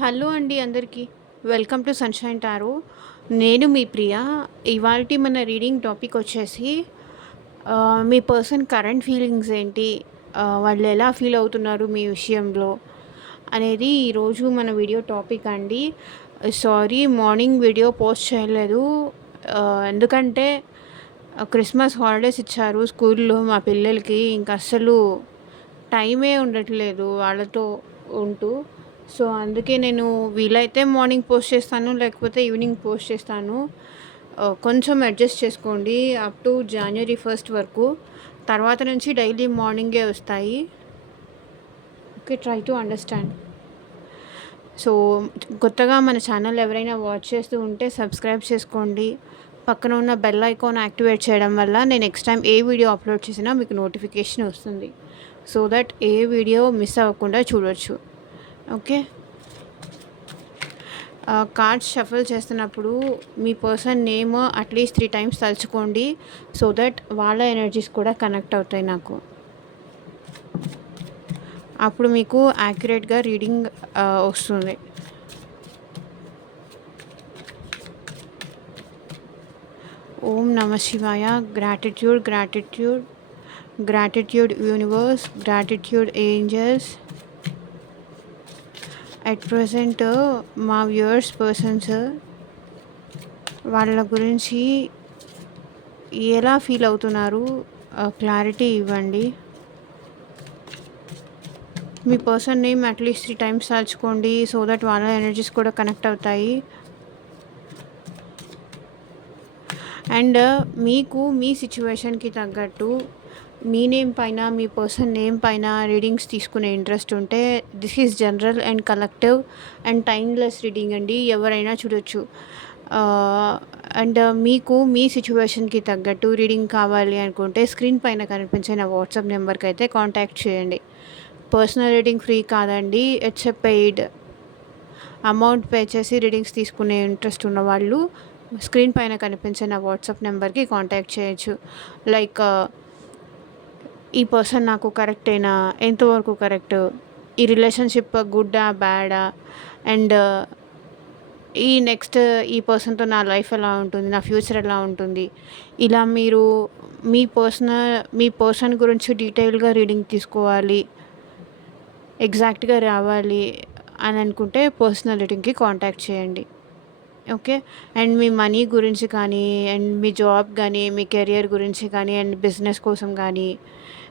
Hello అండి అందరికీ. Welcome to sunshine tarot. నేను మీ ప్రియ. ఇవాల్టి మన రీడింగ్ టాపిక్ వచ్చేసి మీ పర్సన్ కరెంట్ ఫీలింగ్స్ ఏంటి? వాళ్ళు ఎలా ఫీల్ అవుతున్నారు మీ విషయంలో? అనేది ఈరోజు మన వీడియో టాపిక్ అండి. సారీ మార్నింగ్ వీడియో పోస్ట్ చేయలేదు. ఎందుకంటే క్రిస్మస్ హాలిడేస్ ఇచ్చారు స్కూల్‌లో మా పిల్లలకి. ఇంక అస్సలు టైమే ఉండట్లేదు వాళ్ళతో ఉంటూ. సో, అందుకే నేను వీలైతే మార్నింగ్ పోస్ట్ చేస్తాను. లేకపోతే ఈవినింగ్ పోస్ట్ చేస్తాను. కొంచెం అడ్జస్ట్ చేసుకోండి. అప్ టు జనవరి 1 వరకు. తర్వాత నుంచి డైలీ మార్నింగే వస్తాయి. Okay. Try to understand. So, కొత్తగా మన ఛానల్ ఎవరైనా వాచ్ చేస్తూ ఉంటే సబ్స్క్రైబ్ చేసుకోండి. పక్కన ఉన్న బెల్ ఐకాన్ యాక్టివేట్ చేయడం వల్ల నేను నెక్స్ట్ టైం ఏ వీడియో అప్లోడ్ చేసినా మీకు నోటిఫికేషన్ వస్తుంది. సో దట్ ఏ వీడియో మిస్ అవ్వకుండా చూడొచ్చు. ఓకే. కార్డ్స్ షఫల్ చేస్తున్నప్పుడు మీ పర్సన్ నేమ్ అట్లీస్ట్ 3 టైమ్స్ తలుచుకోండి. సో దట్ వాళ్ళ ఎనర్జీస్ కూడా కనెక్ట్ అవుతాయి నాకు. అప్పుడు మీకు యాక్యురేట్గా రీడింగ్ వస్తుంది. ఓం నమ శివాయ. Gratitude, gratitude, gratitude universe, gratitude angels. At present మా వ్యూవర్స్ పర్సన్స్ వాళ్ళ గురించి ఎలా ఫీల్ అవుతున్నారు క్లారిటీ ఇవ్వండి. మీ పర్సన్ నేమ్ అట్లీస్ట్ 3 టైమ్స్ తలుచుకోండి. సో దట్ వాళ్ళ ఎనర్జీస్ కూడా కనెక్ట్ అవుతాయి. అండ్ మీకు మీ సిచ్యువేషన్కి తగ్గట్టు మీ నేమ్ పైన మీ పర్సన్ నేమ్ పైన రీడింగ్స్ తీసుకునే ఇంట్రెస్ట్ ఉంటే this is general and collective and timeless reading అండి. ఎవరైనా చూడొచ్చు. అండ్ మీకు మీ సిచ్యువేషన్కి తగ్గట్టు రీడింగ్ కావాలి అనుకుంటే స్క్రీన్ పైన కనిపించే నా వాట్సాప్ నెంబర్కి అయితే కాంటాక్ట్ చేయండి. పర్సనల్ రీడింగ్ ఫ్రీ కాదండి. It's a paid. Amount pay చేసి రీడింగ్స్ తీసుకునే ఇంట్రెస్ట్ ఉన్న వాళ్ళు స్క్రీన్ పైన కనిపించే నా వాట్సాప్ నెంబర్కి కాంటాక్ట్ చేయొచ్చు. లైక్ ఈ పర్సన్ నాకు కరెక్టేనా? ఎంతవరకు కరెక్ట్? ఈ రిలేషన్షిప్ గుడ్డా బ్యాడా? అండ్ ఈ పర్సన్తో నా లైఫ్ ఎలా ఉంటుంది? నా ఫ్యూచర్ ఎలా ఉంటుంది? ఇలా మీరు మీ పర్సన్ గురించి డీటెయిల్గా రీడింగ్ తీసుకోవాలి, ఎగ్జాక్ట్గా రావాలి అని అనుకుంటే పర్సనల్ రీడింగ్కి కాంటాక్ట్ చేయండి. ఓకే. అండ్ మీ మనీ గురించి కానీ, అండ్ మీ జాబ్ కానీ, మీ కెరియర్ గురించి కానీ, అండ్ బిజినెస్ కోసం కానీ,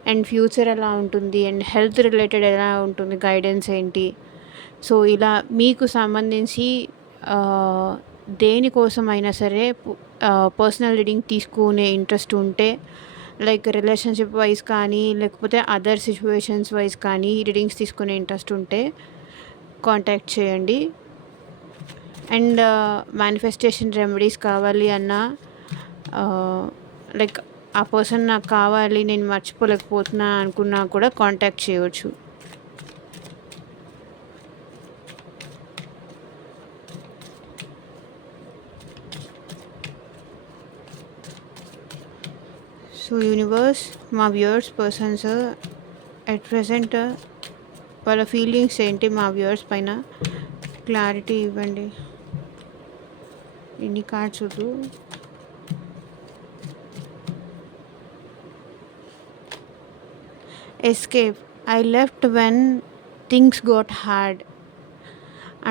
అండ్ ఫ్యూచర్ ఎలా ఉంటుంది, అండ్ హెల్త్ రిలేటెడ్ ఎలా ఉంటుంది, గైడెన్స్ ఏంటి? సో ఇలా మీకు సంబంధించి దేనికోసమైనా సరే పర్సనల్ రీడింగ్ తీసుకునే ఇంట్రెస్ట్ ఉంటే, లైక్ రిలేషన్షిప్ వైజ్ కానీ, లేకపోతే అదర్ సిచ్యువేషన్స్ వైజ్ కానీ రీడింగ్స్ తీసుకునే ఇంట్రెస్ట్ ఉంటే కాంటాక్ట్ చేయండి. అండ్ మేనిఫెస్టేషన్ రెమెడీస్ కావాలి అన్నా, లైక్ ఆ పర్సన్ నాకు కావాలి, నేను మర్చిపోలేకపోతున్నా అనుకున్నా కూడా కాంటాక్ట్ చేయవచ్చు. సో యూనివర్స్, మా వ్యూవర్స్ పర్సన్స్ అట్ ప్రెజెంట్ వాళ్ళ ఫీలింగ్స్ ఏంటి మా వ్యూవర్స్ పైన క్లారిటీ ఇవ్వండి. ఎన్ని కార్డ్స్ వద్దు. Escape. I left when things got hard.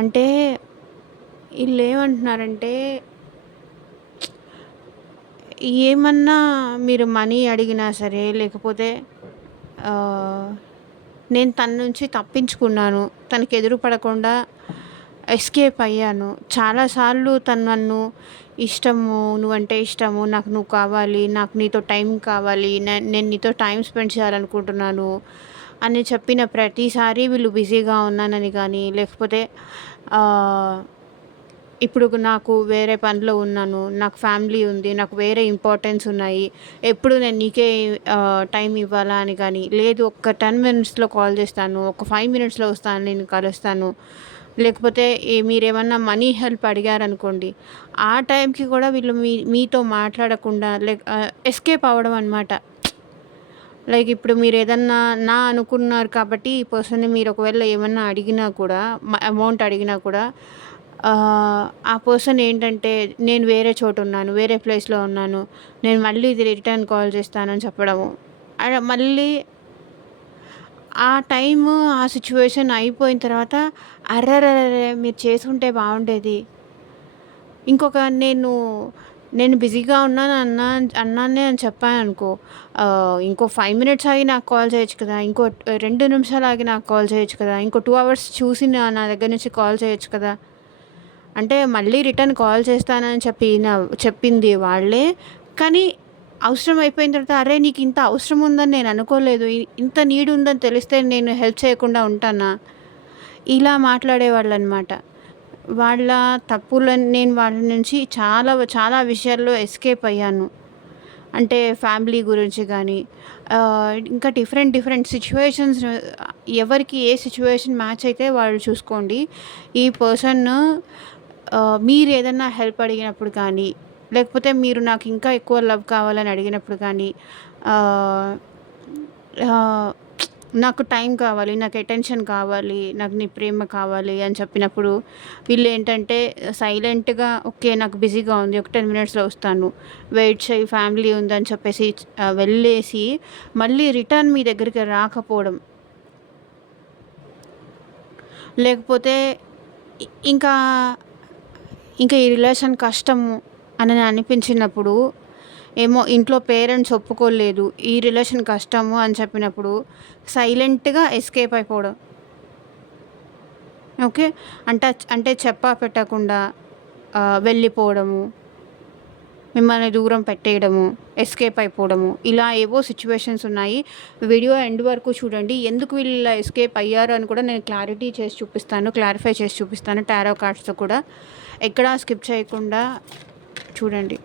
అంటే వీళ్ళు ఏమంటున్నారంటే, ఏమన్నా మీరు మనీ అడిగినా సరే, లేకపోతే నేను తన నుంచి తప్పించుకున్నాను, తనకి ఎదురు పడకుండా ఎస్కేప్ అయ్యాను. చాలాసార్లు తను నన్ను ఇష్టము, నువ్వంటే ఇష్టము, నాకు నువ్వు కావాలి, నాకు నీతో టైం కావాలి, నేను నీతో టైం స్పెండ్ చేయాలనుకుంటున్నాను అని చెప్పిన ప్రతిసారి వీళ్ళు బిజీగా ఉన్నానని కానీ, లేకపోతే ఇప్పుడు నాకు వేరే పనిలో ఉన్నాను, నాకు ఫ్యామిలీ ఉంది, నాకు వేరే ఇంపార్టెన్స్ ఉన్నాయి, ఎప్పుడు నేను నీకే టైం ఇవ్వాలా అని కానీ, లేదు ఒక్క 10 మినిట్స్లో కాల్ చేస్తాను, ఒక 5 మినిట్స్లో వస్తాను, నేను కలుస్తాను, లేకపోతే మీరేమన్నా మనీ హెల్ప్ అడిగారనుకోండి, ఆ టైంకి కూడా వీళ్ళు మీతో మాట్లాడకుండా ఎస్కేప్ అవ్వడం అనమాట. లైక్ ఇప్పుడు మీరేదన్నా నా అనుకున్నారు కాబట్టి ఈ పర్సన్‌ని మీరు ఒకవేళ ఏమన్నా అడిగినా కూడా అమౌంట్ అడిగినా కూడా ఆ పర్సన్ ఏంటంటే నేను వేరే చోటున్నాను, వేరే ప్లేస్‌లో ఉన్నాను. నేను మళ్ళీ ఇది రిటర్న్ కాల్ చేస్తానని చెప్పడము. మళ్ళీ ఆ టైము, ఆ సిట్యుయేషన్ అయిపోయిన తర్వాత అర్రెర్రెర్రె! మీరు చేసుంటే బావుండేది. ఇంకొక నేను బిజీగా ఉన్నాను అన్నానే అని చెప్పాననుకో, ఇంకో 5 మినిట్స్ ఆగి నాకు కాల్ చేయొచ్చు కదా! ఇంకో 2 నిమిషాలు ఆగి నాకు కాల్ చేయొచ్చు కదా! ఇంకో 2 అవర్స్ చూసి నా దగ్గర నుంచి కాల్ చేయొచ్చు కదా! అంటే మళ్ళీ రిటర్న్ కాల్ చేస్తానని చెప్పింది వాళ్ళే. కానీ అవసరం అయిపోయిన తర్వాత, "అరే! నీకింత అవసరం ఉందని నేను అనుకోలేదు. ఇంత నీడ్ ఉందని తెలిస్తే నేను హెల్ప్ చేయకుండా ఉంటానా?" ఇలా మాట్లాడేవాళ్ళనమాట. వాళ్ళ తప్పులను నేను వాళ్ళ నుంచి చాలా విషయాల్లో ఎస్కేప్ అయ్యాను. అంటే ఫ్యామిలీ గురించి గానీ, ఇంకా డిఫరెంట్ డిఫరెంట్ సిట్యుయేషన్స్, ఎవరికి ఏ సిట్యుయేషన్ మ్యాచ్ అయితే వాళ్ళు చూసుకోండి. ఈ పర్సన్ మీరేదన్నా హెల్ప్ అడిగినప్పుడు కానీ, లేకపోతే మీరు నాకు ఇంకా ఎక్కువ లవ్ కావాలని అడిగినప్పుడు కానీ, ఆహ్, ఆహ్, నాకు టైం కావాలి, నాకు అటెన్షన్ కావాలి, నాకు నీ ప్రేమ కావాలి అని చెప్పినప్పుడు వీళ్ళేంటంటే సైలెంట్‌గా ఓకే. నాకు బిజీగా ఉంది. ఒక 10 మినిట్స్‌లో వస్తాను. వెయిట్ చెయ్యి, ఫ్యామిలీ ఉందని చెప్పేసి వెళ్ళేసి మళ్ళీ రిటర్న్ మీ దగ్గరికి రాకపోవడం. లేకపోతే ఇ ఇంకా ఇంకా ఈ రిలేషన్ కష్టము అని అనిపించినప్పుడు, ఏమో ఇంట్లో పేరెంట్స్ ఒప్పుకోలేదు, ఈ రిలేషన్ కష్టము అని చెప్పినప్పుడు సైలెంట్‌గా ఎస్కేప్ అయిపోవడం. ఓకే. అంటే చెప్పా పెట్టకుండా వెళ్ళిపోవడము, మిమ్మల్ని దూరం పెట్టేయడము, ఎస్కేప్ అయిపోవడము, ఇలా ఏవో సిట్యుయేషన్స్ ఉన్నాయి. వీడియో ఎండ్ వరకు చూడండి. ఎందుకు వీళ్ళు ఇలా ఎస్కేప్ అయ్యారు అని కూడా నేను క్లారిఫై చేసి చూపిస్తాను టారో కార్డ్స్‌తో కూడా. ఎక్కడా స్కిప్ చేయకుండా చూడండి.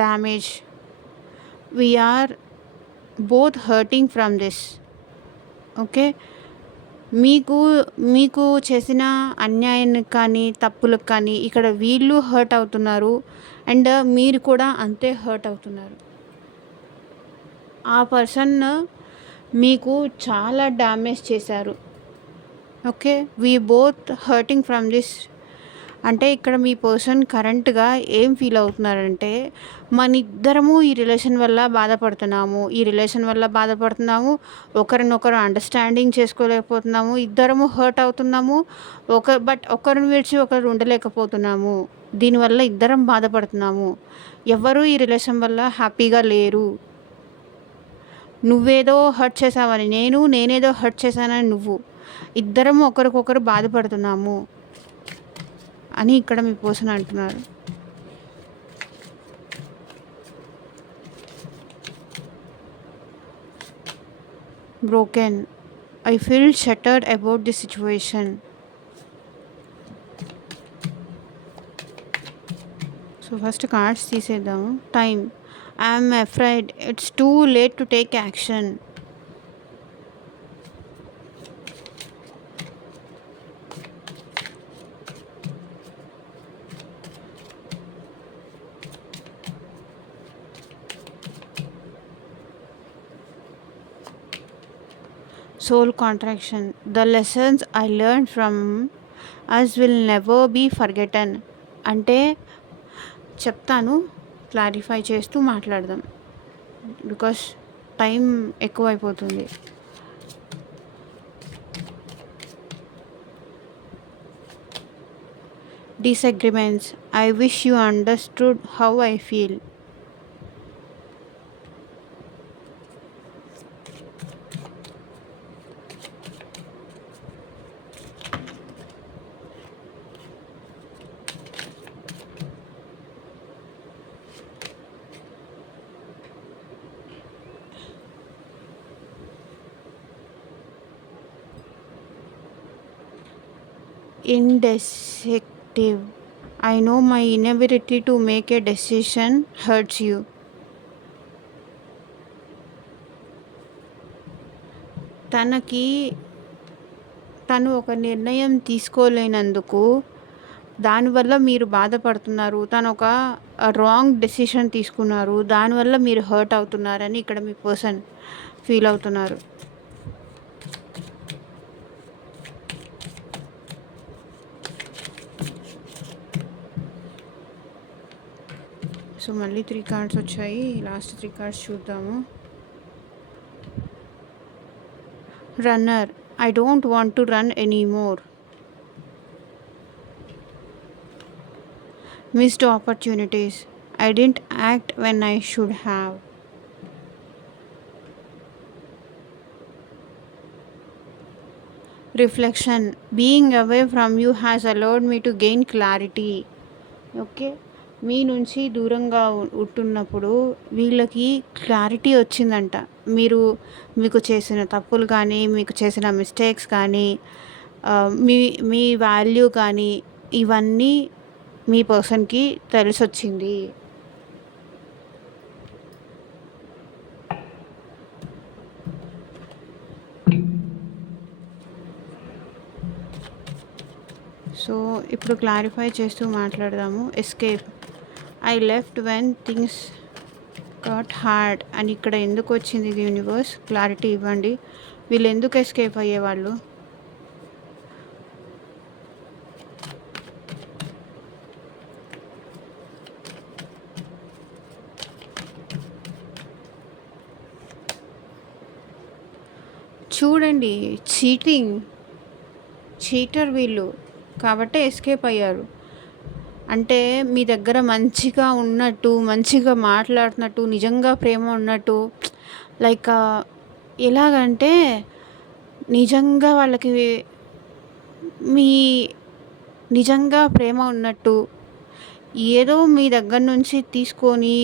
Damage. We are both hurting from this. Okay. మీకు మీకు చేసిన అన్యాయానికి కానీ, తప్పులకు కానీ ఇక్కడ వీళ్ళు హర్ట్ అవుతున్నారు. అండ్ మీరు కూడా అంతే హర్ట్ అవుతున్నారు. ఆ పర్సన్ మీకు చాలా డ్యామేజ్ చేశారు. Okay. We both hurting from this. అంటే ఇక్కడ మీ పర్సన్ కరెంట్‌గా ఏం ఫీల్ అవుతున్నారంటే, మనిద్దరము ఈ రిలేషన్ వల్ల బాధపడుతున్నాము. ఈ రిలేషన్ వల్ల బాధపడుతున్నాము. ఒకరినొకరు అండర్‌స్టాండింగ్ చేసుకోలేకపోతున్నాము. ఇద్దరము హర్ట్ అవుతున్నాము. బట్ ఒకరిని విడిచి ఒకరు ఉండలేకపోతున్నాము. దీనివల్ల ఇద్దరం బాధపడుతున్నాము. ఎవ్వరూ ఈ రిలేషన్ వల్ల హ్యాపీగా లేరు. నువ్వేదో హర్ట్ చేశావని నేనేదో హర్ట్ చేశానని నువ్వు. ఇద్దరము ఒకరికొకరు బాధపడుతున్నాము అని ఇక్కడ మీ పర్సన్ అంటున్నారు. Broken. I feel shattered about the situation. So first cards తీసేద్దాము. Time. I'm afraid it's too late to take action. Soul contraction. The lessons I learned from us will never be forgotten. అంటే చెప్తాను, clarify చేస్తూ మాట్లాడదాం because time ఎక్కువైపోతుంది. Disagreements. I wish you understood how I feel. Indecisive. I know my inability to make a decision hurts you. తనకి తను ఒక నిర్ణయం తీసుకోలేనందుకు దానివల్ల మీరు బాధపడుతున్నారు. తను ఒక రాంగ్ డెసిషన్ తీసుకున్నారు. దానివల్ల మీరు హర్ట్ అవుతున్నారని ఇక్కడ మీ పర్సన్ ఫీల్ అవుతున్నారు. సో మళ్ళీ 3 కార్డ్స్ వచ్చాయి. లాస్ట్ 3 కార్డ్స్ చూద్దాము. Runner, I don't want to run anymore. Missed opportunities, I didn't act when I should have. Reflection, being away from you has allowed me to gain clarity. Okay, మీ నుంచి దూరంగా ఉంటున్నప్పుడు వీళ్ళకి clarity వచ్చిందంట. మీకు చేసిన తప్పులు కానీ, మీకు చేసిన మిస్టేక్స్ కానీ, మీ మీ వాల్యూ కానీ, ఇవన్నీ మీ పర్సన్కి తెలిసొచ్చింది. సో ఇప్పుడు క్లారిఫై చేస్తూ మాట్లాడదాము. Escape, I left when things got hard అని ఇక్కడ ఎందుకు వచ్చింది? ఇది యూనివర్స్ క్లారిటీ ఇవ్వండి. వీళ్ళు ఎందుకు ఎస్కేప్ అయ్యేవాళ్ళు? చూడండి, చీటర్ వీళ్ళు, కాబట్టే ఎస్కేప్ అయ్యారు. అంటే మీ దగ్గర మంచిగా ఉన్నట్టు, మంచిగా మాట్లాడుతున్నట్టు, నిజంగా ప్రేమ ఉన్నట్టు, లైక్ ఎలాగంటే నిజంగా వాళ్ళకి మీ నిజంగా ప్రేమ ఉన్నట్టు ఏదో మీ దగ్గర నుంచి తీసుకొని,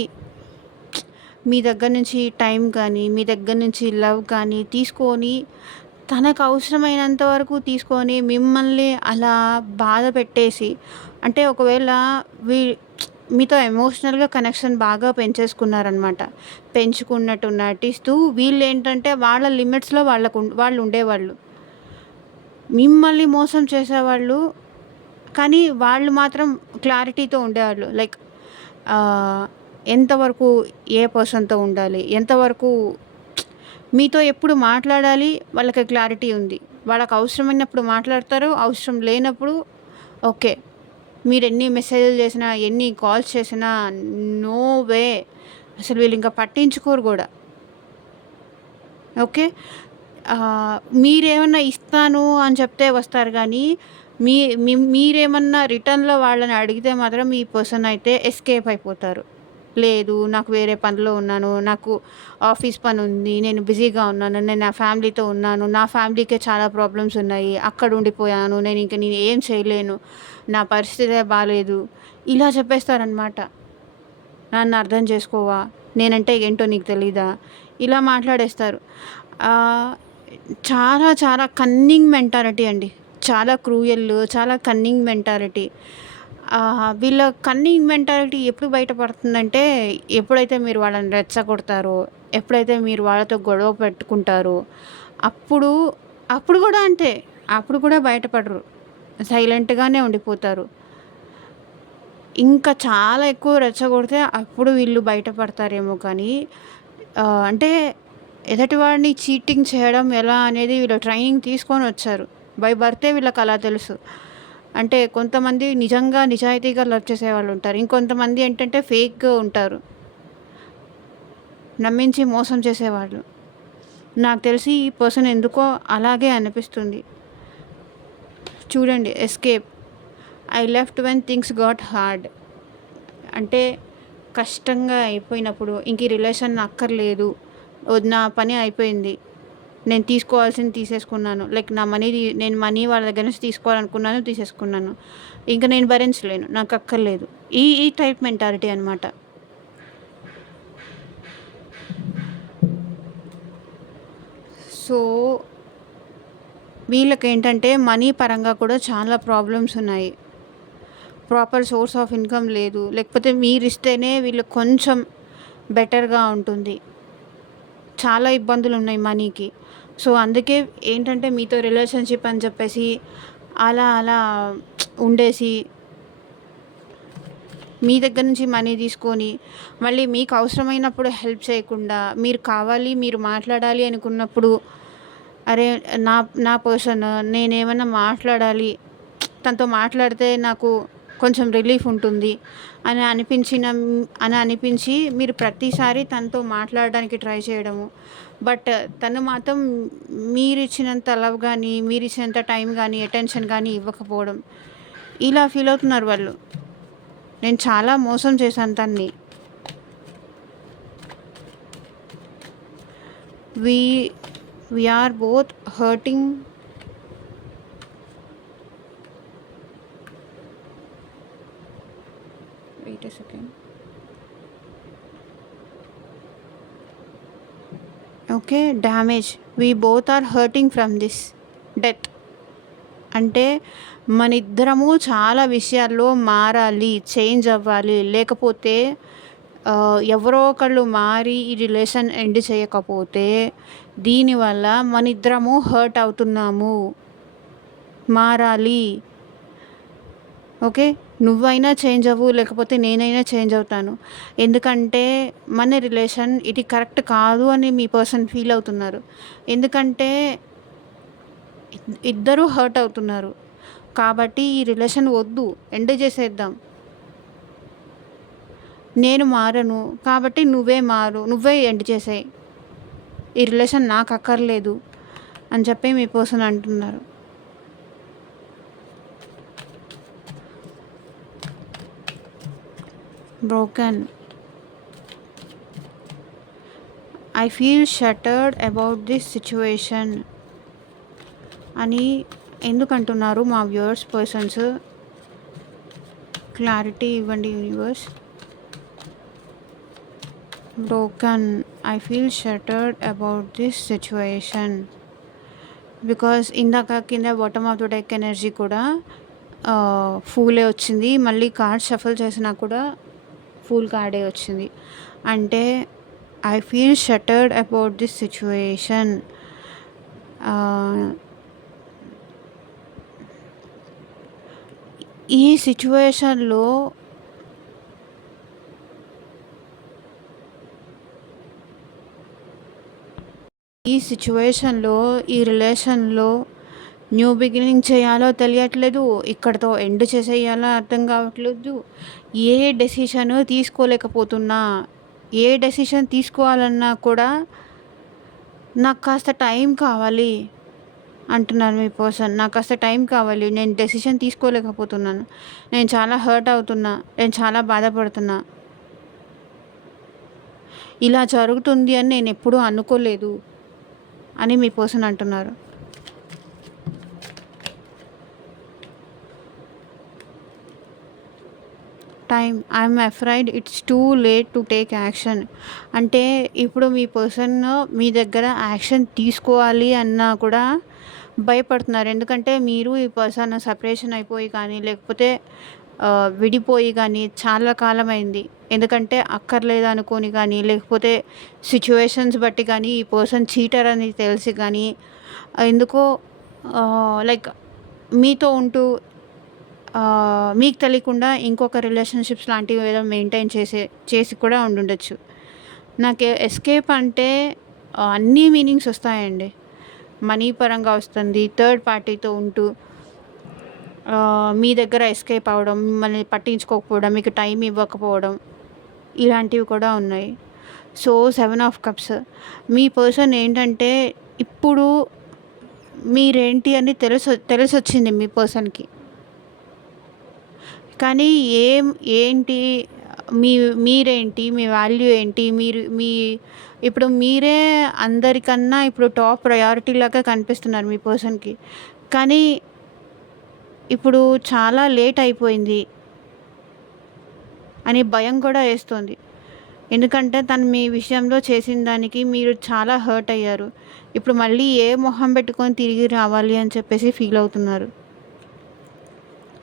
మీ దగ్గర నుంచి టైం కానీ, మీ దగ్గర నుంచి లవ్ కానీ తీసుకొని, తనకు అవసరమైనంత వరకు తీసుకొని మిమ్మల్ని అలా బాధ పెట్టేసి, అంటే ఒకవేళ మీతో ఎమోషనల్గా కనెక్షన్ బాగా పెంచేసుకున్నారనమాట. పెంచుకున్నట్టు నటిస్తూ వీళ్ళు ఏంటంటే వాళ్ళ లిమిట్స్లో వాళ్ళు ఉండేవాళ్ళు. మిమ్మల్ని మోసం చేసేవాళ్ళు, కానీ వాళ్ళు మాత్రం క్లారిటీతో ఉండేవాళ్ళు. లైక్ ఎంతవరకు ఏ పర్సన్తో ఉండాలి, ఎంతవరకు మీతో ఎప్పుడు మాట్లాడాలి, వాళ్ళకి క్లారిటీ ఉంది. వాళ్ళకి అవసరమైనప్పుడు మాట్లాడతారు, అవసరం లేనప్పుడు ఓకే. మీరు ఎన్ని మెసేజ్లు చేసినా, ఎన్ని కాల్స్ చేసినా నో వే, అసలు వీళ్ళు ఇంకా పట్టించుకోరు కూడా. ఓకే, మీరేమన్నా ఇస్తాను అని చెప్తే వస్తారు, కానీ మీరేమన్నా రిటర్న్లో వాళ్ళని అడిగితే మాత్రం ఈ పర్సన్ అయితే ఎస్కేప్ అయిపోతారు. లేదు, నాకు వేరే పనిలో ఉన్నాను, నాకు ఆఫీస్ పని ఉంది, నేను బిజీగా ఉన్నాను, నేను నా ఫ్యామిలీతో ఉన్నాను, నా ఫ్యామిలీకే చాలా ప్రాబ్లమ్స్ ఉన్నాయి, అక్కడ ఉండిపోయాను, నేను ఏం చేయలేను, నా పరిస్థితే బాగాలేదు, ఇలా చెప్పేస్తారనమాట. నన్ను అర్థం చేసుకోవా, నేనంటే ఏంటో నీకు తెలీదా, ఇలా మాట్లాడేస్తారు. చాలా చాలా కన్నింగ్ మెంటాలిటీ అండి, చాలా క్రూయల్, చాలా కన్నింగ్ మెంటాలిటీ. వీళ్ళ కన్నింగ్ మెంటాలిటీ ఎప్పుడు బయటపడుతుందంటే, ఎప్పుడైతే మీరు వాళ్ళని రెచ్చగొడతారో, ఎప్పుడైతే మీరు వాళ్ళతో గొడవ పెట్టుకుంటారో, అప్పుడు కూడా అంతే. అప్పుడు కూడా బయటపడరు, సైలెంట్గానే ఉండిపోతారు. ఇంకా చాలా ఎక్కువ రెచ్చగొడితే అప్పుడు వీళ్ళు బయటపడతారేమో. కానీ అంటే ఎదుటివాడిని చీటింగ్ చేయడం ఎలా అనేది వీళ్ళు ట్రైనింగ్ తీసుకొని వచ్చారు. బై బర్తే వీళ్ళకి అలా తెలుసు. అంటే కొంతమంది నిజంగా నిజాయితీగా లవ్ చేసేవాళ్ళు ఉంటారు, ఇంకొంతమంది ఏంటంటే ఫేక్గా ఉంటారు, నమ్మించి మోసం చేసేవాళ్ళు. నాకు తెలిసి ఈ పర్సన్ ఎందుకో అలాగే అనిపిస్తుంది. చూడండి, escape, I left when things got hard. అంటే కష్టంగా అయిపోయినప్పుడు, ఇంక ఈ రిలేషన్ అక్కర్లేదు, నా పని అయిపోయింది, నేను తీసుకోవాల్సింది తీసేసుకున్నాను, లైక్ నేను మనీ వాళ్ళ దగ్గర నుంచి తీసుకోవాలనుకున్నాను, తీసేసుకున్నాను, ఇంకా నేను భరించలేను, నాకు అక్కర్లేదు, ఈ టైప్ మెంటాలిటీ అనమాట. సో వీళ్ళకి ఏంటంటే మనీ పరంగా కూడా చాలా ప్రాబ్లమ్స్ ఉన్నాయి. ప్రాపర్ సోర్స్ ఆఫ్ ఇన్కమ్ లేదు, లేకపోతే మీరు ఇస్తేనే వీళ్ళు కొంచెం బెటర్గా ఉంటుంది. చాలా ఇబ్బందులు ఉన్నాయి మనీకి. సో, అందుకే ఏంటంటే మీతో రిలేషన్‌షిప్ అని చెప్పేసి అలా అలా ఉండేసి మీ దగ్గర నుంచి మనీ తీసుకొని, మళ్ళీ మీకు అవసరమైనప్పుడు హెల్ప్ చేయకుండా, మీరు కావాలి, మీరు మాట్లాడాలి అనుకున్నప్పుడు, అరే! నా నా పర్సన్ నేనేమన్నా మాట్లాడాలి, తనతో మాట్లాడితే నాకు కొంచెం రిలీఫ్ ఉంటుంది అని అనిపించి మీరు ప్రతిసారి తనతో మాట్లాడడానికి ట్రై చేయడము. బట్ తను మాత్రం మీరిచ్చినంత లవ్ గానీ, మీరిచ్చినంత టైం గానీ, అటెన్షన్ గానీ ఇవ్వకపోవడం. ఇలా ఫీల్ అవుతున్నారు వాళ్ళు. నేను చాలా మోసం చేశాను తన్ని. We we are both hurting. Wait a second. Okay. Damage. We both are hurting from this death. అంటే మనిద్దరము చాలా విషయాల్లో మారాలి, చేంజ్ అవ్వాలి. లేకపోతే ఎవరో ఒకళ్ళు మారి ఈ రిలేషన్ ఎండ్ చేయకపోతే దీనివల్ల మనిద్దరము హర్ట్ అవుతున్నాము. మారాలి. ఓకే. నువ్వైనా చేంజ్ అవ్వు, లేకపోతే నేనైనా చేంజ్ అవుతాను. ఎందుకంటే మన రిలేషన్ ఇది కరెక్ట్ కాదు అని మీ పర్సన్ ఫీల్ అవుతున్నారు. ఎందుకంటే ఇద్దరూ హర్ట్ అవుతున్నారు. కాబట్టి ఈ రిలేషన్ వద్దు, ఎండ్ చేసేద్దాం. నేను మారను కాబట్టి నువ్వే మారు, నువ్వే ఎండ్ చేసేయి. ఈ రిలేషన్ నాకు అక్కర్లేదు అని చెప్పి మీ పర్సన్ అంటున్నారు. Broken. I feel shattered about this situation అని ఎందుకంటున్నారు మా వ్యూవర్స్ పర్సన్స్? క్లారిటీ ఇవ్వండి universe. Broken. I feel shattered about this situation because ఇందాక కింద bottom of the deck energy కూడా ఫూలే వచ్చింది. మళ్ళీ కార్డ్ షఫల్ చేసినా కూడా ఫూల్ కార్డే వచ్చింది. అంటే I feel shattered about this situation. ఈ సిచ్యువేషన్లో ఈ రిలేషన్లో న్యూ బిగినింగ్ చేయాలో తెలియట్లేదు, ఇక్కడితో ఎండ్ చేసేయాలో అర్థం కావట్లేదు. ఏ డెసిషన్ తీసుకోలేకపోతున్నా. ఏ డెసిషన్ తీసుకోవాలన్నా కూడా నాకు కాస్త టైం కావాలి అంటున్నారు మీ పర్సన్. నాకు కాస్త టైం కావాలి, నేను డెసిషన్ తీసుకోలేకపోతున్నాను, నేను చాలా హర్ట్ అవుతున్నా, నేను చాలా బాధపడుతున్నా, ఇలా జరుగుతుంది అని నేను ఎప్పుడూ అనుకోలేదు అని మీ పర్సన్ అంటున్నారు. Time. I'm afraid it's too late to take action. అంటే ఇప్పుడు మీ పర్సన్ మీ దగ్గర యాక్షన్ తీసుకోవాలి అన్నా కూడా భయపడుతున్నారు. ఎందుకంటే మీరు ఈ పర్సన్ సపరేషన్ అయిపోయి కానీ, లేకపోతే విడిపోయి కానీ చాలా కాలం అయింది. ఎందుకంటే అక్కర్లేదు అనుకొని కానీ, లేకపోతే సిచ్యువేషన్స్ బట్టి కానీ ఈ పర్సన్ చీటర్ అని తెలిసి కానీ, ఎందుకో లైక్ మీతో ఉంటూ మీకు తెలియకుండా ఇంకొక రిలేషన్షిప్స్ లాంటివి ఏదో మెయింటైన్ చేసి కూడా ఉండుండొచ్చు. నాకు ఎస్కేప్ అంటే అన్నీ మీనింగ్స్ వస్తాయండి. మనీ పరంగా వస్తుంది, థర్డ్ పార్టీతో ఉంటూ మీ దగ్గర ఎస్కేప్ అవ్వడం, మిమ్మల్ని పట్టించుకోకపోవడం, మీకు టైం ఇవ్వకపోవడం, ఇలాంటివి కూడా ఉన్నాయి. So 7 of cups. Me person ఏంటంటే ఇప్పుడు మీరేంటి అని తెలిసొచ్చింది మీ పర్సన్కి. కానీ ఏంటి మీరేంటి, మీ వాల్యూ ఏంటి, ఇప్పుడు మీరే అందరికన్నా ఇప్పుడు టాప్ ప్రయారిటీ లాగా కనిపిస్తున్నారు మీ పర్సన్కి. కానీ ఇప్పుడు చాలా లేట్ అయిపోయింది అని భయం కూడా వేస్తుంది. ఎందుకంటే తను మీ విషయంలో చేసిన దానికి మీరు చాలా హర్ట్ అయ్యారు. ఇప్పుడు మళ్ళీ ఏ మొహం పెట్టుకొని తిరిగి రావాలి అని చెప్పేసి ఫీల్ అవుతున్నారు.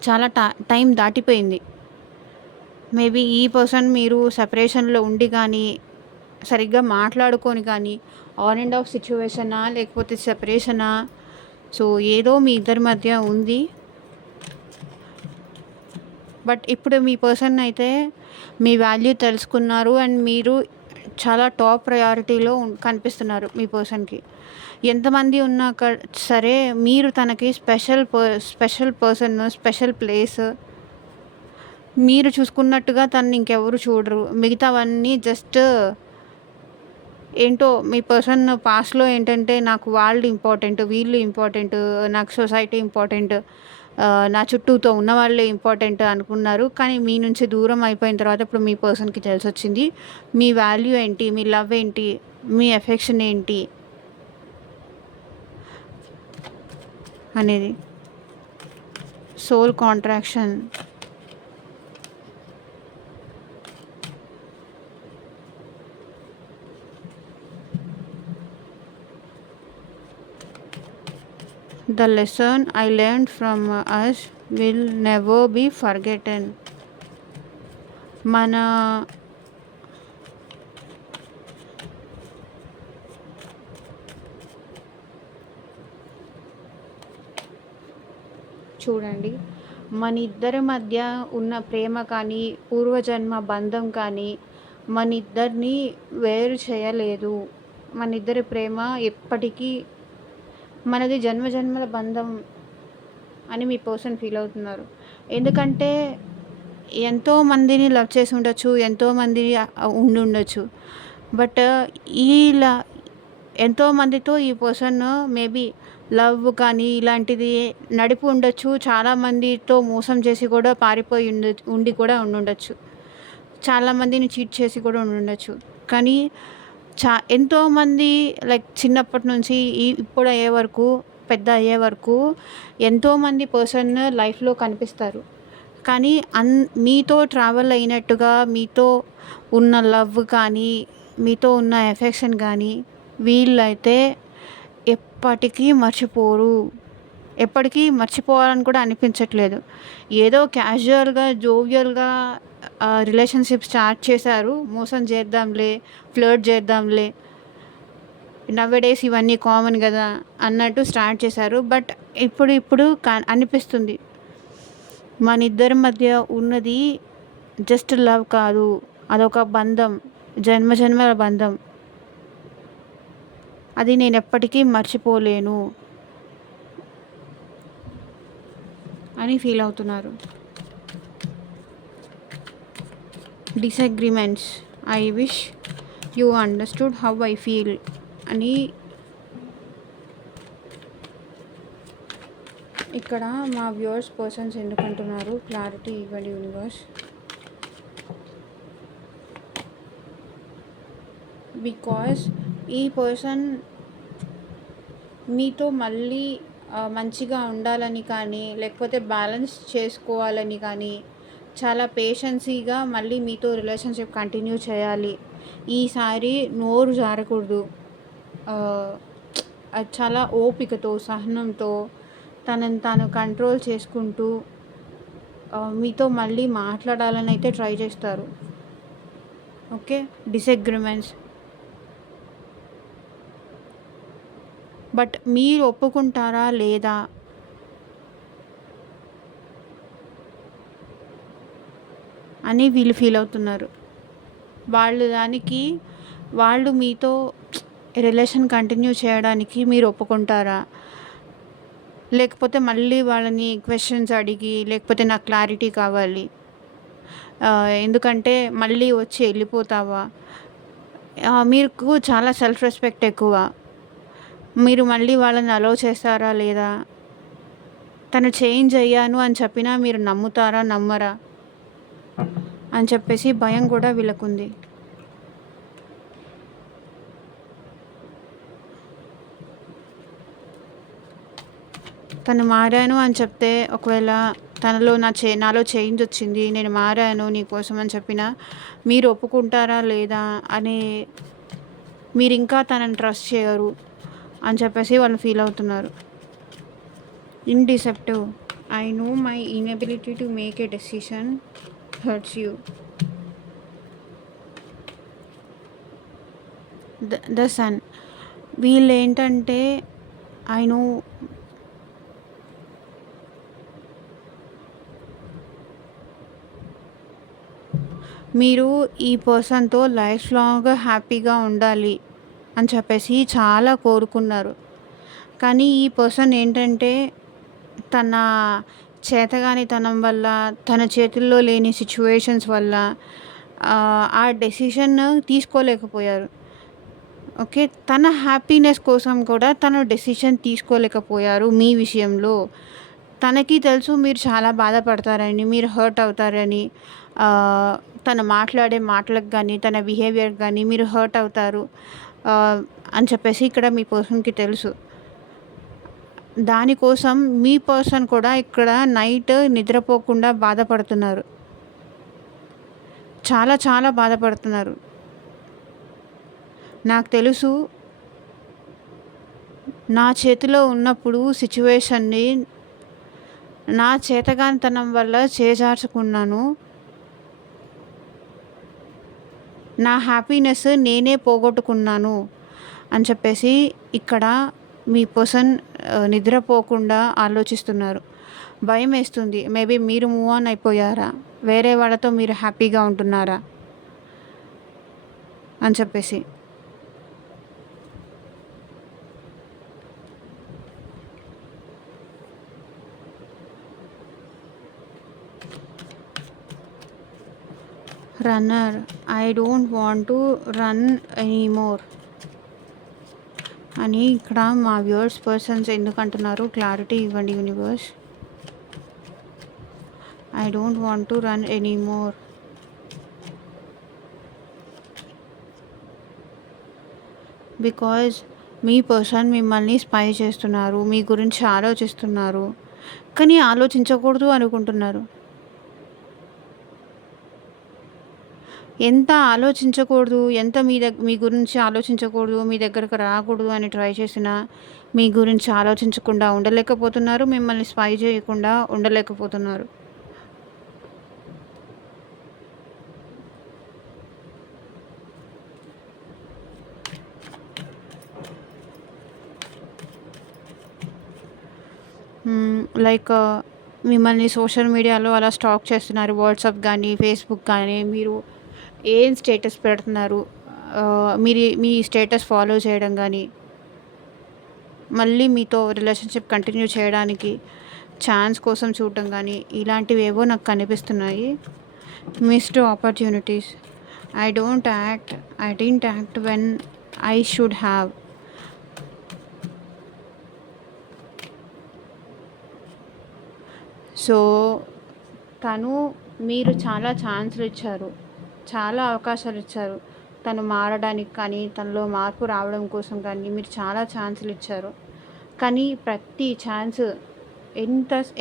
చాలా టైం దాటిపోయింది. మేబీ ఈ పర్సన్ మీరు సెపరేషన్లో ఉండి కానీ, సరిగ్గా మాట్లాడుకొని కానీ, ఆన్ అండ్ ఆఫ్ సిచ్యువేషనా లేకపోతే సెపరేషనా? సో ఏదో మీ ఇద్దరి మధ్య ఉంది. బట్ ఇప్పుడు మీ పర్సన్ అయితే మీ వాల్యూ తెలుసుకున్నారు అండ్ మీరు చాలా టాప్ ప్రయారిటీలో కనిపిస్తున్నారు మీ పర్సన్కి. ఎంతమంది ఉన్నా సరే మీరు తనకి స్పెషల్ పర్సన్, స్పెషల్ ప్లేస్. మీరు చూసుకున్నట్టుగా తను ఇంకెవరు చూడరు. మిగతావన్నీ జస్ట్ ఏంటో మీ పర్సన్ పాస్ట్లో ఏంటంటే నాకు వాళ్ళు ఇంపార్టెంట్, వీళ్ళు ఇంపార్టెంట్, నాకు సొసైటీ ఇంపార్టెంట్, నా చుట్టూతో ఉన్న వాళ్ళే ఇంపార్టెంట్ అనుకున్నారు. కానీ మీ నుంచి దూరం అయిపోయిన తర్వాత ఇప్పుడు మీ పర్సన్కి తెలిసొచ్చింది మీ వాల్యూ ఏంటి, మీ లవ్ ఏంటి, మీ ఎఫెక్షన్ ఏంటి అనేది. Soul contraction. The lesson I learned from us will never be forgotten. మన చూడండి, మన ఇద్దరి మధ్య ఉన్న ప్రేమ కానీ పూర్వజన్మ బంధం కానీ మన ఇద్దరిని వేరు చేయలేదు. మన ఇద్దరి ప్రేమ ఎప్పటికీ మనది జన్మజన్మల బంధం అని మీ పర్సన్ ఫీల్ అవుతున్నారు. ఎందుకంటే ఎంతోమందిని లవ్ చేసి ఉండొచ్చు, ఎంతోమంది ఉండి ఉండొచ్చు. బట్ ఇలా ఎంతోమందితో ఈ పర్సన్ మేబీ లవ్ కానీ ఇలాంటిది నడిపి ఉండొచ్చు. చాలామందితో మోసం చేసి కూడా పారిపోయి ఉండి కూడా ఉండుండొచ్చు. చాలామందిని చీట్ చేసి కూడా ఉండుండొచ్చు. కానీ ఎంతోమంది లైక్ చిన్నప్పటి నుంచి ఇప్పుడు అయ్యే వరకు, పెద్ద అయ్యే వరకు ఎంతోమంది పర్సన్ లైఫ్లో కనిపిస్తారు. కానీ మీతో ట్రావెల్ అయినట్టుగా మీతో ఉన్న లవ్ కానీ మీతో ఉన్న ఎఫెక్షన్ కానీ వీళ్ళైతే ఎప్పటికీ మర్చిపోరు. ఎప్పటికీ మర్చిపోవాలని కూడా అనిపించట్లేదు. ఏదో క్యాజువల్గా జోవియల్గా రిలేషన్షిప్ స్టార్ట్ చేశారు. మోసం చేద్దాంలే, ఫ్లర్ట్ చేద్దాంలే, నవ్వేడేస్ ఇవన్నీ కామన్ కదా అన్నట్టు స్టార్ట్ చేశారు. బట్ ఇప్పుడు అనిపిస్తుంది మన ఇద్దరి మధ్య ఉన్నది జస్ట్ లవ్ కాదు, అదొక బంధం, జన్మజన్మల బంధం. అది నేను ఎప్పటికీ మర్చిపోలేను అని ఫీల్ అవుతున్నారు. Disagreements. I wish you understood how I feel అని ఇక్కడ మా వ్యూవర్స్ పర్సన్స్ ఎందుకంటున్నారు. క్లారిటీ ఇవ్వండి యూనివర్స్. బికాస్ ఈ పర్సన్ మీతో మళ్ళీ మంచిగా ఉండాలని కానీ లేకపోతే బ్యాలెన్స్ చేసుకోవాలని కానీ చాలా పేషెన్సీగా మళ్ళీ మీతో రిలేషన్షిప్ కంటిన్యూ చేయాలి. ఈసారి నోరు జారకూడదు. చాలా ఓపికతో, సహనంతో తనని తాను కంట్రోల్ చేసుకుంటూ మీతో మళ్ళీ మాట్లాడాలని అయితే ట్రై చేస్తారు. Okay, disagreements. బట్ మీరు ఒప్పుకుంటారా లేదా అని వీళ్ళు ఫీల్ అవుతున్నారు. వాళ్ళు మీతో రిలేషన్ కంటిన్యూ చేయడానికి మీరు ఒప్పుకుంటారా, లేకపోతే మళ్ళీ వాళ్ళని క్వశ్చన్స్ అడిగి లేకపోతే నాకు క్లారిటీ కావాలి, ఎందుకంటే మళ్ళీ వచ్చి వెళ్ళిపోతావా, మీకు చాలా సెల్ఫ్ రెస్పెక్ట్ ఎక్కువ, మీరు మళ్ళీ వాళ్ళని అలౌ చేస్తారా లేదా, తను చేంజ్ అయ్యాను అని చెప్పినా మీరు నమ్ముతారా నమ్మరా అని చెప్పేసి భయం కూడా వీళ్ళకుంది. తను మారాను అని చెప్తే, ఒకవేళ నాలో చేంజ్ వచ్చింది, నేను మారాను నీకోసం అని చెప్పినా మీరు ఒప్పుకుంటారా లేదా అని, మీరు ఇంకా తనని ట్రస్ట్ చేయరు అని చెప్పేసి వాళ్ళు ఫీల్ అవుతున్నారు. Indecisive. I know my inability to make a decision hurts you. The sun. వీళ్ళేంటంటే ఐ నో మీరు ఈ పర్సన్‌తో లైఫ్ లాంగ్ హ్యాపీగా ఉండాలి అని చెప్పేసి చాలా కోరుకున్నారు. కానీ ఈ పర్సన్ ఏంటంటే తన చేతగానితనం వల్ల, తన చేతుల్లో లేని సిట్యుయేషన్స్ వల్ల ఆ డెసిషన్ తీసుకోలేకపోయారు. ఓకే. తన హ్యాపీనెస్ కోసం కూడా తను డెసిషన్ తీసుకోలేకపోయారు మీ విషయంలో. తనకి తెలుసు మీరు చాలా బాధపడతారని, మీరు హర్ట్ అవుతారని. ఆహ్, తను మాట్లాడే మాటలకు గానీ, తన బిహేవియర్‌కి గానీ మీరు హర్ట్ అవుతారు ఆహ్, అని చెప్పేసి ఇక్కడ మీ పర్సన్‌కి తెలుసు. దానికోసం మీ పర్సన్ కూడా ఇక్కడ నైట్ నిద్రపోకుండా బాధపడుతున్నారు. చాలా చాలా బాధపడుతున్నారు. నాకు తెలుసు నా చేతిలో ఉన్నప్పుడు సిట్యుయేషన్‌ని నా చేతగానితనం వల్ల చేజార్చుకున్నాను. నా హ్యాపీనెస్ నేనే పోగొట్టుకున్నాను అని చెప్పేసి ఇక్కడ మీ పర్సన్ నిద్రపోకుండా ఆలోచిస్తున్నారు. భయమేస్తుంది. మేబీ మీరు మూవ్ ఆన్ అయిపోయారా? వేరే వాళ్ళతో మీరు హ్యాపీగా ఉంటున్నారా? అని చెప్పేసి. Runner I don't want to run anymore అని ఇక్కడ మా వ్యూవర్స్ పర్సన్స్ ఎందుకంటున్నారు క్లారిటీ ఇవ్వండి universe. I don't want to run anymore. Because me person మిమ్మల్ని స్పై చేస్తున్నారు, మీ గురించి ఆలోచిస్తున్నారు, కానీ ఆలోచించకూడదు అనుకుంటున్నారు. ఎంత ఆలోచించకూడదు, ఎంత మీ గురించి ఆలోచించకూడదు, మీ దగ్గరకు రాకూడదు అని ట్రై చేసినా మీ గురించి ఆలోచించకుండా ఉండలేకపోతున్నారు, మిమ్మల్ని స్పై చేయకుండా ఉండలేకపోతున్నారు. లైక్ మిమ్మల్ని సోషల్ మీడియాలో అలా స్టాక్ చేస్తున్నారు. వాట్సాప్ కానీ, ఫేస్బుక్ కానీ, మీరు ఏం స్టేటస్ పెడుతున్నారు, మీ స్టేటస్ ఫాలో చేయడం కానీ, మళ్ళీ మీతో రిలేషన్షిప్ కంటిన్యూ చేయడానికి ఛాన్స్ కోసం చూడటం కానీ, ఇలాంటివి ఏవో నాకు కనిపిస్తున్నాయి. Missed opportunities. I didn't act when I should have. So మీరు చాలా ఛాన్సులు ఇచ్చారు, చాలా అవకాశాలు ఇచ్చారు తను మారడానికి కానీ, తనలో మార్పు రావడం కోసం కానీ మీరు చాలా ఛాన్సులు ఇచ్చారు. కానీ ప్రతి ఛాన్స్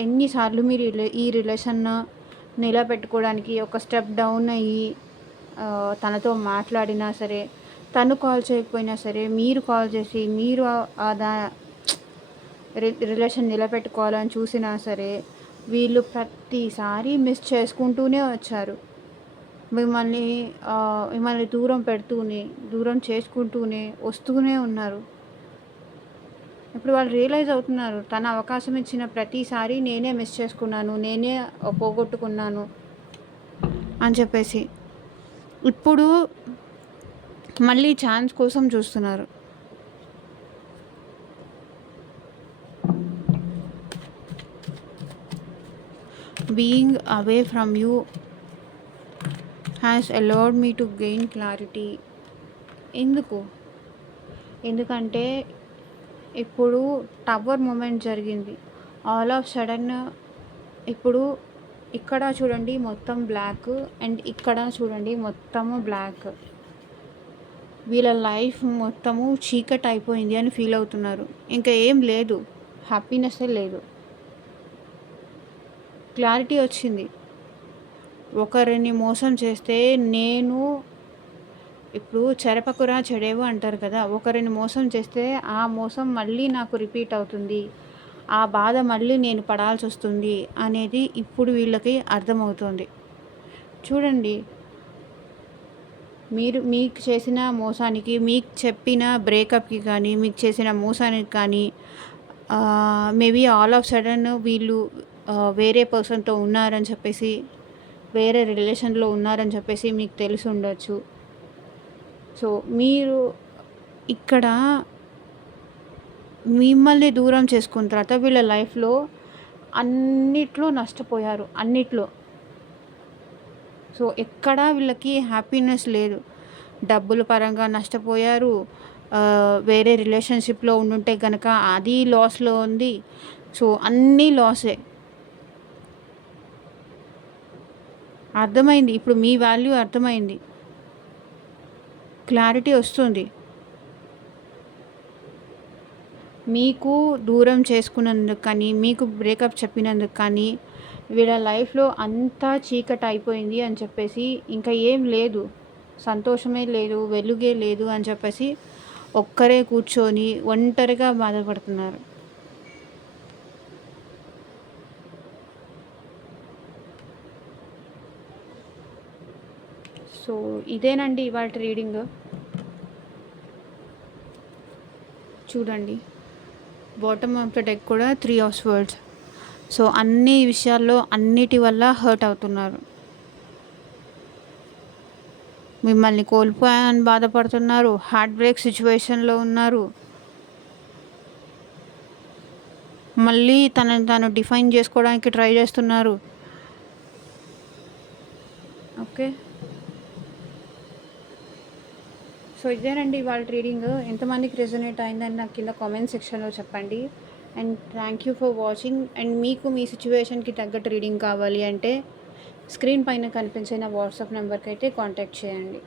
ఎన్నిసార్లు మీరు ఈ రిలేషన్ నిలబెట్టుకోవడానికి ఒక స్టెప్ డౌన్ అయ్యి తనతో మాట్లాడినా సరే, తను కాల్ చేయకపోయినా సరే మీరు కాల్ చేసి మీరు రిలేషన్ నిలబెట్టుకోవాలని చూసినా సరే వీళ్ళు ప్రతిసారి మిస్ చేసుకుంటూనే వచ్చారు. మిమ్మల్ని దూరం చేసుకుంటూనే వస్తూనే ఉన్నారు. ఇప్పుడు వాళ్ళు రియలైజ్ అవుతున్నారు, తన అవకాశం ఇచ్చిన ప్రతిసారి నేనే మిస్ చేసుకున్నాను, నేనే పోగొట్టుకున్నాను అని చెప్పేసి. ఇప్పుడు మళ్ళీ ఛాన్స్ కోసం చూస్తున్నారు. Being away from you has allowed me to gain clarity. ఎందుకంటే ఇప్పుడు టవర్ మూమెంట్ జరిగింది. ఆల్ ఆఫ్ సడన్ ఇప్పుడు ఇక్కడ చూడండి మొత్తం బ్లాక్, అండ్ ఇక్కడ చూడండి మొత్తము బ్లాక్. వీళ్ళ లైఫ్ మొత్తము చీకటి అయిపోయింది అని ఫీల్ అవుతున్నారు. ఇంకా ఏం లేదు, హ్యాపీనెస్సే లేదు. క్లారిటీ వచ్చింది. ఒకరిని మోసం చేస్తే ఇప్పుడు చెరపకురా చెడేవు అంటారు కదా, ఒకరిని మోసం చేస్తే ఆ మోసం మళ్ళీ నాకు రిపీట్ అవుతుంది, ఆ బాధ మళ్ళీ నేను పడాల్సి వస్తుంది అనేది ఇప్పుడు వీళ్ళకి అర్థమవుతుంది. చూడండి, మీకు చేసిన మోసానికి, మీకు చెప్పిన బ్రేకప్‌కి కానీ, మీకు చేసిన మోసానికి కానీ మేబీ ఆల్ ఆఫ్ సడన్ వీళ్ళు వేరే పర్సన్‌తో ఉన్నారని చెప్పేసి, వేరే రిలేషన్‌లో ఉన్నారని చెప్పేసి మీకు తెలిసి ఉండొచ్చు. సో, మీరు ఇక్కడ మిమ్మల్ని దూరం చేసుకున్న తర్వాత వీళ్ళ లైఫ్‌లో అన్నిట్లో నష్టపోయారు. అన్నిట్లో. సో, ఎక్కడా వీళ్ళకి హ్యాపీనెస్ లేదు. డబ్బుల పరంగా నష్టపోయారు. వేరే రిలేషన్‌షిప్‌లో ఉండుంటే గనక అది లాస్‌లో ఉంది. సో, అన్నీ లాసే. అర్థమైంది. ఇప్పుడు మీ వాల్యూ అర్థమైంది. క్లారిటీ వస్తుంది. మీకు దూరం చేసుకున్నందుకు కానీ, మీకు బ్రేకప్ చెప్పినందుకు కానీ, వీళ్ళ లైఫ్‌లో అంతా చీకటయిపోయింది అని చెప్పేసి, ఇంకా ఏం లేదు, సంతోషమే లేదు, వెలుగే లేదు అని చెప్పేసి ఒక్కరే కూర్చొని ఒంటరిగా బాధపడుతున్నారు. సో, ఇదేనండి ఇవాల్టి రీడింగ్. చూడండి. బాటమ్ ఆఫ్ ద డెక్ కూడా 3 ఆఫ్ స్వర్డ్స్. సో, అన్ని విషయాల్లో అన్నిటి వల్ల హర్ట్ అవుతున్నారు. మిమ్మల్ని కోల్పోయానని బాధపడుతున్నారు. హార్ట్ బ్రేక్ సిచ్యువేషన్‌లో ఉన్నారు. మళ్ళీ తనని తాను డిఫైన్ చేసుకోవడానికి ట్రై చేస్తున్నారు. ఓకే. సో, ఇదేనండి ఇవాళ రీడింగ్. ఎంతమందికి రెజొనేట్ అయిందని నాకు కింద కామెంట్ సెక్షన్‌లో చెప్పండి. And thank you for watching. And మీకు మీ సిచ్యువేషన్‌కి తగ్గట్టు రీడింగ్ కావాలి అంటే స్క్రీన్ పైన కనిపించే నా వాట్సాప్ నెంబర్కి అయితే కాంటాక్ట్ చేయండి.